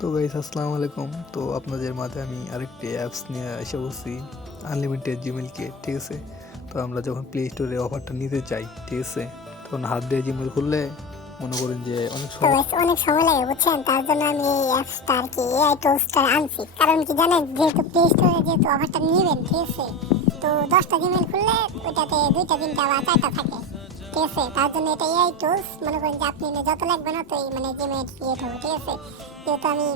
তো গাইস আসসালামু আলাইকুম। তো আপনাদের মাঝে আমি আরেকটি অ্যাপস নিয়ে এসে বলছি, আনলিমিটেড জিমেল কে। ঠিক আছে, তো আমরা যখন প্লে স্টোরে অফারটা নিতে চাই, ঠিক আছে, তখন হাত দিয়ে জিমেল খুললে মনে করেন যে অনেক তো সময়। guys, অনেক সময় লাগে বুঝছেন, তার জন্য আমি এই অ্যাপসটা আর কি এআই টুলসটা আনছি। কারণ কি জানেন, যেহেতু প্লে স্টোরে যেহেতু অফারটা নিবেন, ঠিক আছে, তো 10টা জিমেল খুললে ওইটাতে 2টা 3টা বা 4টা থাকে, ঠিক আছে। তার জন্য এটা এআই টুলস, মনে করেন যে আপনি যত লাগবে না তো মানে জিমেল ক্রিয়েট হবে, ঠিক আছে। যেহেতু আমি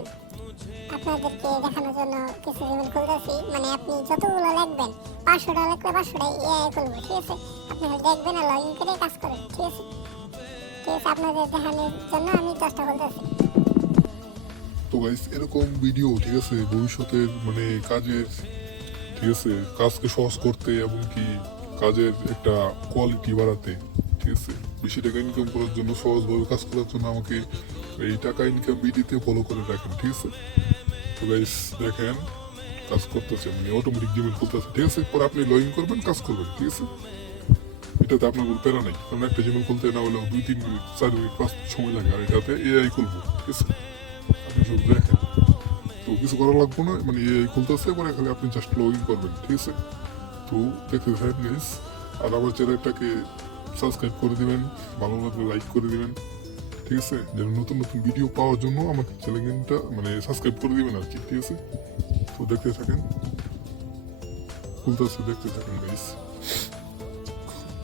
আপনাদেরকে দেখানোর জন্য কিছু জিমেল খুলতেছি, মানে আপনি যতগুলো লাগবেন, 500টা লাগলে 500টা এআই খুলবে, ঠিক আছে। আপনি খালি দেখবেন আর লগ ইন করে কাজ করেন, ঠিক আছে। ঠিক আছে, আপনাদের দেখানোর জন্য আমি 10টা খুলতেছি। তো গাইস এরকম ভিডিও ঠিক আছে ভবিষ্যতের মানে কাজের ঠিক আছে কাজকে সহজ করতে এবং কি কাজের একটা কোয়ালিটি বাড়াতে ঠিক আছে বেশি টাকা ইনকাম করার জন্য সহজভাবে কাজ করার জন্য আমাকে এই টাকা ইনকাম ভিডিওতে ফলো করে রাখেন ঠিক আছে। তো গাইস দেখেন কাজ করতেছে মানে অটোমেটিক জিমেল খুলতেছে ঠিক আছে, পরে আপনি লগ ইন করবেন কাজ করবেন ঠিক আছে। এটাতে আপনার কোনো প্যারা নেই, কারণ একটা জিমেল খুলতে না হলেও 2-3 মিনিট 4 মিনিট 5 মিনিট সময় লাগে, আর এটাতে এআই খুলবো ঠিক আছে। আপনি শুধু দেখেন, তো কিছু করা লাগবে না, মানে এই খুলতেছে পরে খালি আপনি জাস্ট লগ ইন করবেন ঠিক আছে। তো দেখতে থাকেন গাইস, আর আমার চ্যানেলটাকে সাবস্ক্রাইব করে দিবেন, ভালো লাগলে লাইক করে দিবেন ঠিক আছে, যেন নতুন নতুন ভিডিও পাওয়ার জন্য আমার চ্যানেলটা মানে সাবস্ক্রাইব করে দিবেন আর কি, ঠিক আছে। তো দেখতে থাকেন, খুলতেছে দেখতে থাকেন গাইস।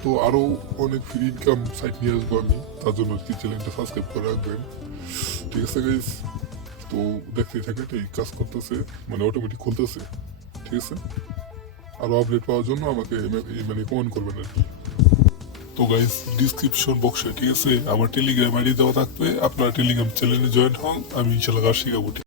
তো আরো অনেক ফ্রি ইনকাম সাইট নিয়ে আসবো আমি, তার জন্য আর কি চ্যানেলটা সাবস্ক্রাইব করে রাখবেন ঠিক আছে গাইস। তো দেখতেই থাকেন, এই কাজ করতেছে মানে অটোমেটিক খুলতেছে ঠিক আছে। আরো আপডেট পাওয়ার জন্য আমাকে মানে কমেন্ট করবেন আর কি। তো গাইস ডিসক্রিপশন বক্সে ঠিক আছে আমার টেলিগ্রাম আইডি দেওয়া থাকবে, আপনারা টেলিগ্রাম চ্যানেলে জয়েন হন, আমি ইনশাল্লাহ কাজ শিখাবো।